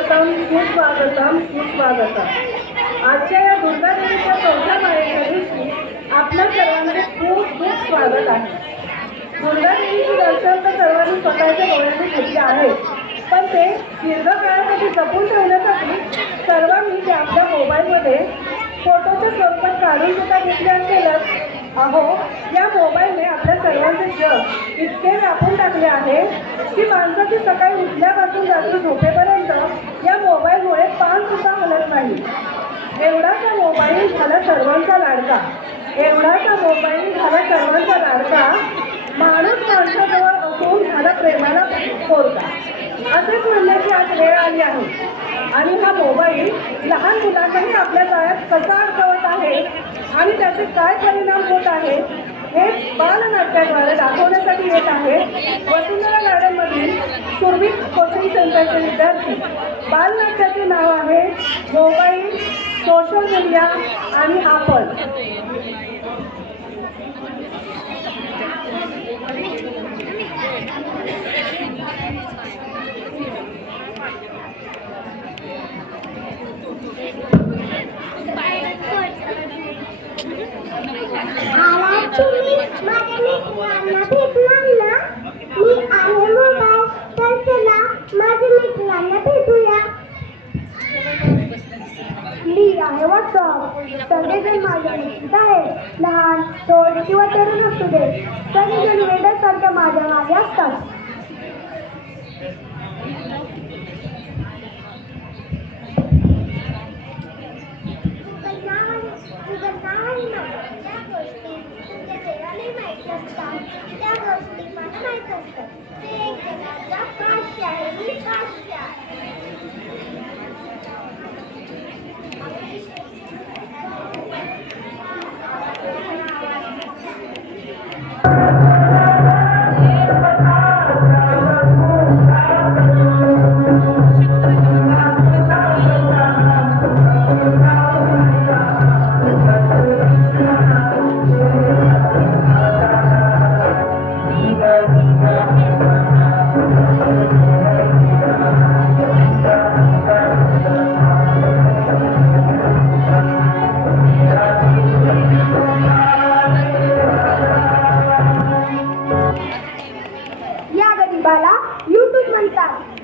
स्वागतम सुस्वागतम सुस्वागतम। आजच्या या दुर्गा देवीच्या चौथ्या माळेच्या दिवशी आपल्या सर्वांचे खूप खूप स्वागत आहे। दुर्गा देवीचे दर्शन तर सर्वांनी स्वतःच्या डोळ्यांनी घेतले आहे, पण ते दीर्घकाळासाठी जपून ठेवण्यासाठी सर्वांनी ते आपल्या मोबाईलमध्ये फोटोच्या स्वरूपात काढून सुद्धा घेतले असेलच। अहो, या मोबाईलने आपल्या सर्वांचे जग इतके व्यापून टाकले आहे की माणसाची सकाळी उठल्यापासून रात्री झोपेपर्यंत या मोबाईलमुळे पान सुद्धा हलत नाही। एवढासा मोबाईल झाला सर्वांचा लाडका, एवढासा मोबाईल झाला सर्वांचा लाडका, माणूस माणसाजवळ असून झाला प्रेमाला पोरका, असेच म्हणण्याची आज वेळ आली आहे। आणि हा मोबाईल लहान मुलांनाही आपल्या जाळ्यात कसा अडकवत आहे आणि त्याचे काय परिणाम होत आहे हेच बालनाट्याद्वारे दाखवण्यासाठी येत आहे वसुंधरा गार्डनमधील सुरभित कोचिंग सेंटरचे विद्यार्थी। बालनाट्याचे नाव आहे मोबाईल, सोशल मीडिया आणि आपण। सगळेजण माझ्या मित्र आहे, लहान थोड किंवा तरुण असू दे, सगळेजण वेड्यासारख्या माझ्या मागे असतात।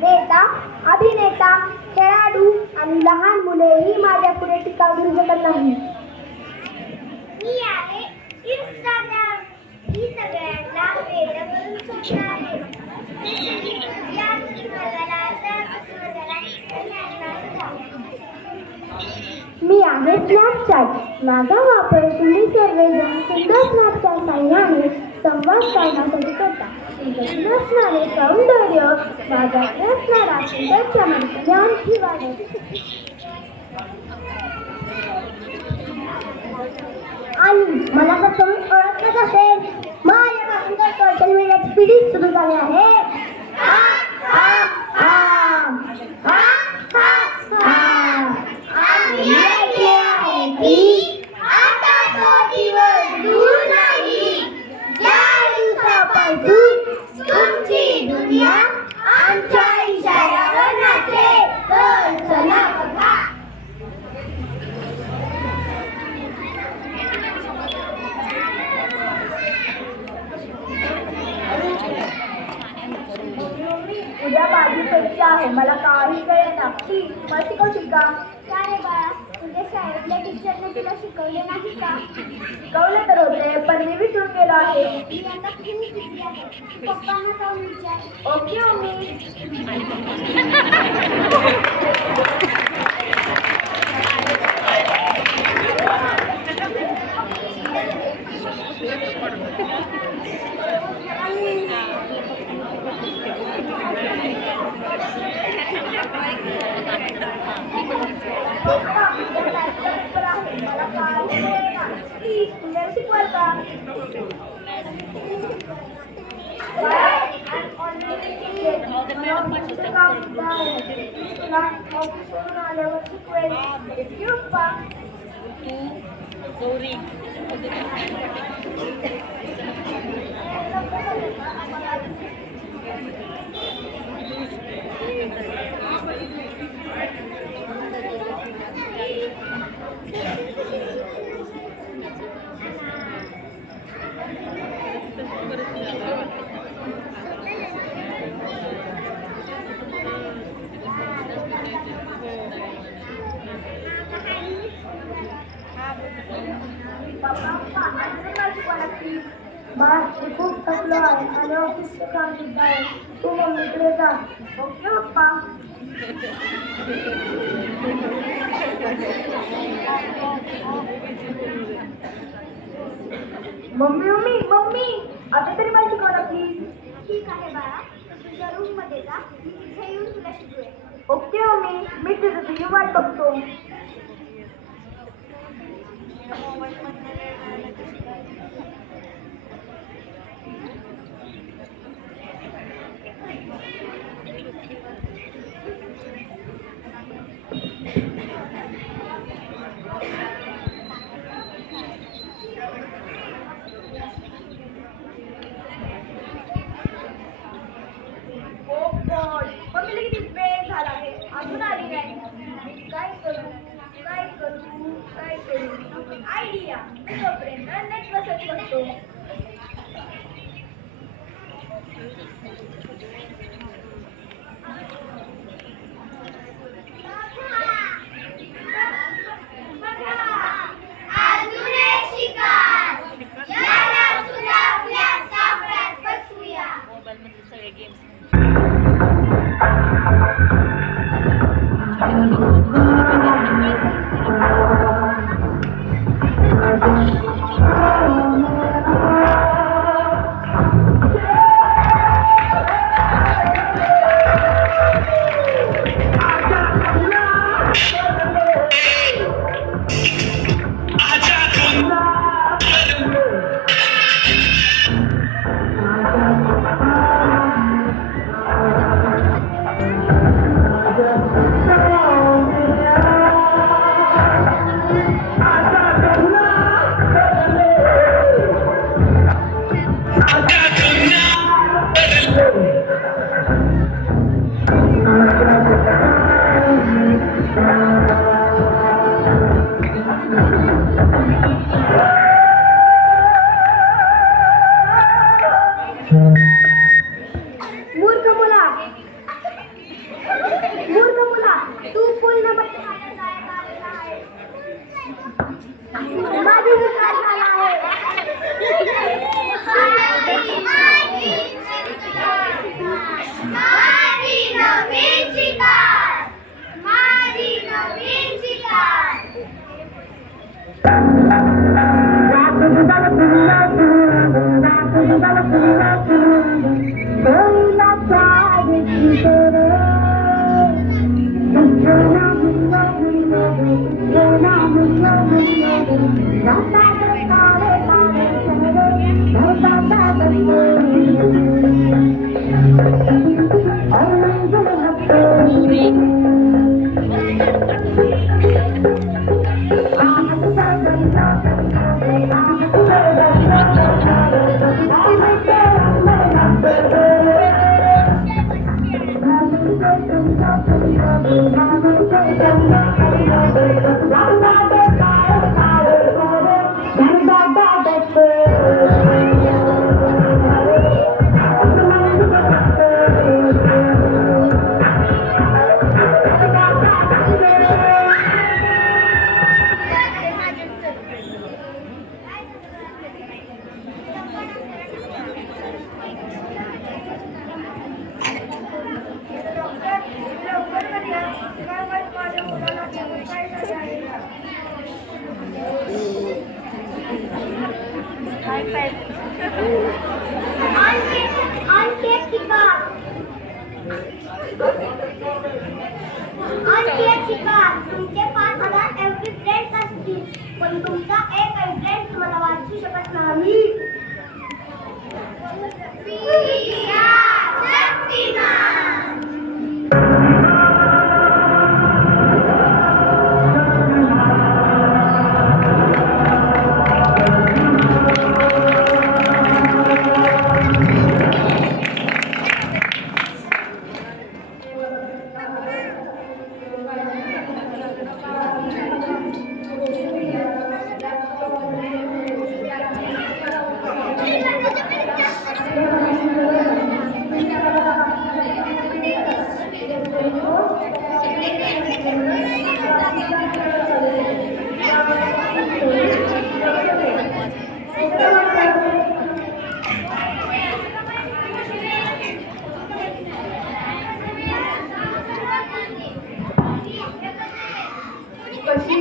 नेता, अभिनेता, खेळाडू आणि लहान मुलेही माझ्या पुढे टिकाव घेऊ शकत नाही। मी आहे इंस्टाग्राम, ही सगळ्यांना वेड करून सोडणार आहे। मी आहे स्नॅपचॅट, माझा वापर तुम्ही सर्वजण सुंदर स्नॅपच्या साह्याने संवाद साधण्यासाठी करता। नसणारे सौंदर्य माझ्यात नसणारा सुंदरच्या माणसाने आणखी वाढवते। आणि मला तर तुम्ही ओळखत असेल, माझ्यापासून तर सोशल मीडियाची पिढी सुरू झाली आहे। तुमची दुनिया आमच्या इशाऱ्यावर नाचे, तर चला बघा। उद्या माझी परीक्षा आहे, मला काही कळेना, प्लीज मला शिकवशील का? काय रे बाळा, तुझ्या शाळेतल्या टीचरने तुला शिकवले नाही का? शिकवले तर होते, पण मी विसरून गेलो आहे। मी आता खूप बिझी आहे, पप्पांना जाऊन विचार। Okay mummy. गौरी आहे आणि ऑफिसचं काम सुद्धा आहे. तू मम्मीकडे जा. ओके पप्पा. मम्मी मम्मी मम्मी आता तरी मला शिकवला प्लीज. ठीक आहे बाळा, तुझ्या रूम मध्ये जा, मी तिथे येऊन तुला शिकवेन. ओके मम्मी, मी तिथे तुझी वाट बघतो. मम्मीला किती वेळ झाला आहे, अजून आली नाही. मी काय करू काय करू काय करू. आयडिया, मी तोपर्यंत नेट सर्च करतो. अजून एक शिकार. याला सुद्धा आपल्या सापळ्यात बसवूया. मोबाईलमधले सगळे गेम्स मूर्ख मुला, तू पूर्णपणे माझ्या जाळ्यात आलेला आहे. माझी विचार झाला आहे. माझी नवीन शिकार. माझी नवीन शिकार. तुमचे 5,000 एव्हरी फ्रेंड्स असतील, पण तुमचा एक फ्रेंड तुम्हाला वाचू शकत नाही.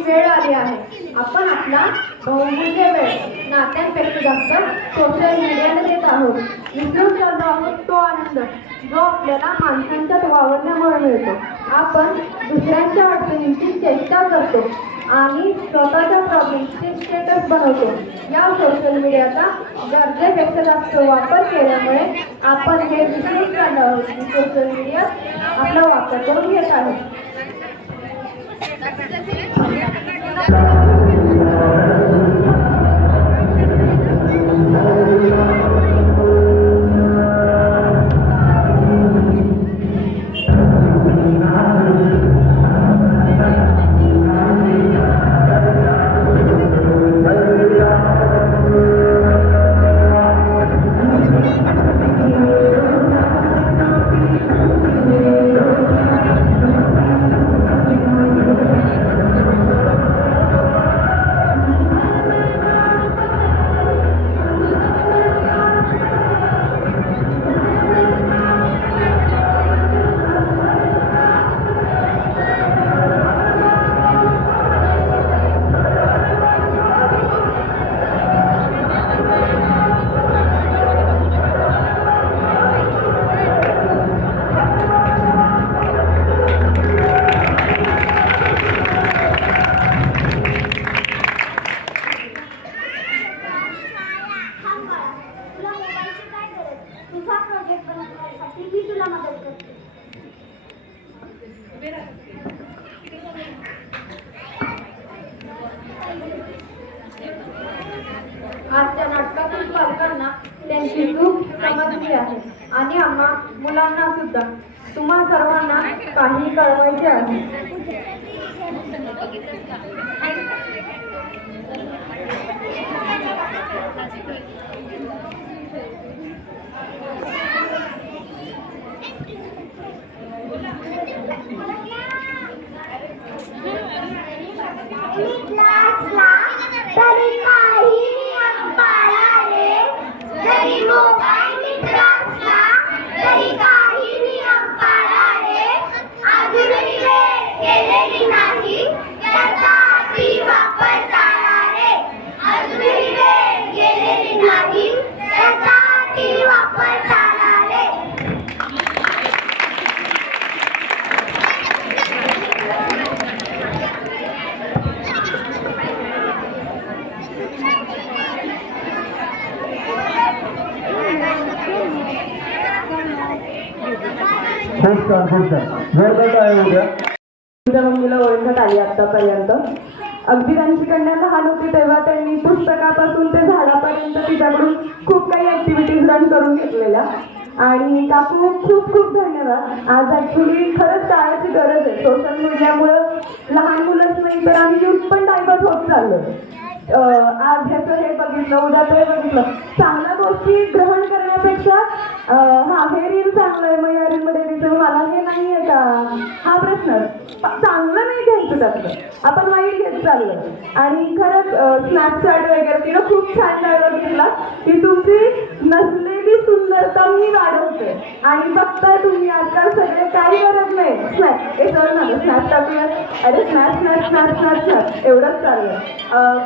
वेळ आली आहे. आपण आपला बहुमूल्य वेळ नात्यांपेक्षा जास्त सोशल मीडियाला देत आहोत. विसरून चाललो आहोत तो आनंद जो आपल्याला माणसांच्यात वावरण्यामुळे मिळतो. आपण दुसऱ्यांच्या अडचणींची चेष्टा करतो आणि स्वतःच्या प्रॉब्लेमचे स्टेटस बनवतो. या सोशल मीडियाचा गरजेपेक्षा जास्त वापर केल्यामुळे आपण हे विसरून चाललो आहोत की सोशल मीडिया आपला वापर करून घेत आहे. तुला मोबाईलची काय गरज? तुझा प्रोजेक्ट बनवण्यासाठी मी तुला मदत करते. आजच्या नाटकातून पालकांना त्यांची चूक समजली आहे आणि आम्हा मुलांना सुद्धा तुम्हा सर्वांना काही कळवायचे आहे. क्लासला तरी काही नियम पाळाले, जरी मोबाईल मित्रासला तरी काही नियम पाळाले, अजूनही वेळ गेलेली नाही त्याचा अति वापर टाळाले, अजूनही वेळ गेलेली नाही त्याचा अति वापर टाळाले. खूप छान खूप छान जोरदार आहे उद्या. तुमच्या मम्मीला ओळखत आली आतापर्यंत. अगदी त्यांची कन्या लहान होती तेव्हा त्यांनी पुस्तकापासून ते झाडापर्यंत तिच्याकडून खूप काही ऍक्टिव्हिटीज रन करून घेतलेल्या. आणि काकू खूप खूप धन्यवाद. आज ऍक्च्युली खरंच काळाची गरज आहे. सोशल मीडियामुळं लहान मुलंच नाही तर आम्ही यूथ पण डायव्हर्ट होत चाललो. आज ह्याचं हे बघितलं, उद्या ते बघितलं. चांगल्या गोष्टी ग्रहण करण्यापेक्षा हे रील चांगलं आहे मग या रीलमध्ये दिसलं मला हे नाही आहे का हा प्रश्न. चांगलं नाही घ्यायचं त्यातलं, आपण वाईट घेत चाललं. आणि खरंच स्नॅपचॅट वगैरे तिनं खूप छान डायलॉग घेतला की तुमची नसलेली सुंदरता मी वाढवते आणि बघताय तुम्ही आजकाल सगळे काही गरज नाही. स्नॅप हे सर ना स्नॅप टाकूया, अरे snap snap snap snap snap एवढंच चाललं.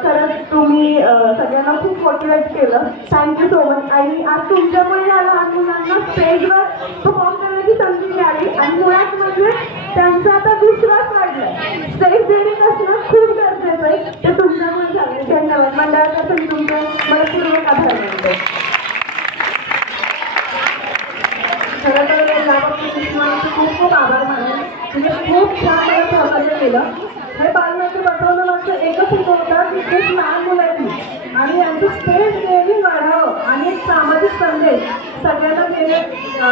खरंच तुम्ही सगळ्यांना खूप मोटिवेट केलं. Thank you so much. आणि आज तुमच्यामुळे या लहान मुलांना स्टेजवर परफॉर्म करण्याची संधी मिळाली आणि मुळात म्हणजे त्यांचा आता विश्वास वाढलाय. स्टेज डेअरिंग असणं खूप गरजेचं आहे, ते तुमच्यामुळे झाले. धन्यवाद. मंडळातर्फे तुमचे मनपूर्वक आभार मानते. खरं तर याबाबतीत तुम्हाला खूप खूप आभार मानेल. तुम्ही खूप छान मला सहकार्य केलं. हे बालनाट्य बसवलं माझं एकच हेतू होता की खूप लहान मुलं आहेत आणि यांचं स्टेज डेअरिंग वाढावं आणि एक सामाजिक संदेश सगळ्यांना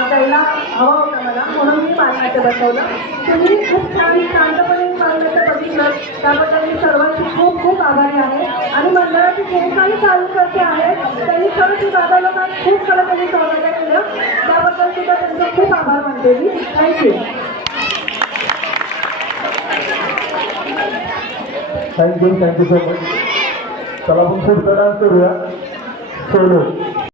द्यायला हवा होता मला, म्हणून मी बालनाट्य बसवलं. तुम्ही खूप छान शांतपणे बालनाट्य बघितलं त्याबद्दल मी सर्वांची खूप खूप आभारी आहे. आणि मंडळाचे जे काही कार्यकर्ते आहेत त्यांनी खरंच ही दादा लोकांना खूप खरं त्यांनी सहकार्य केलं, त्याबद्दल सुद्धा त्यांचे खूप आभार मानते मी. थँक्यू. Thank you so much. चला आपण पुढचा डान्स करूया सोलो.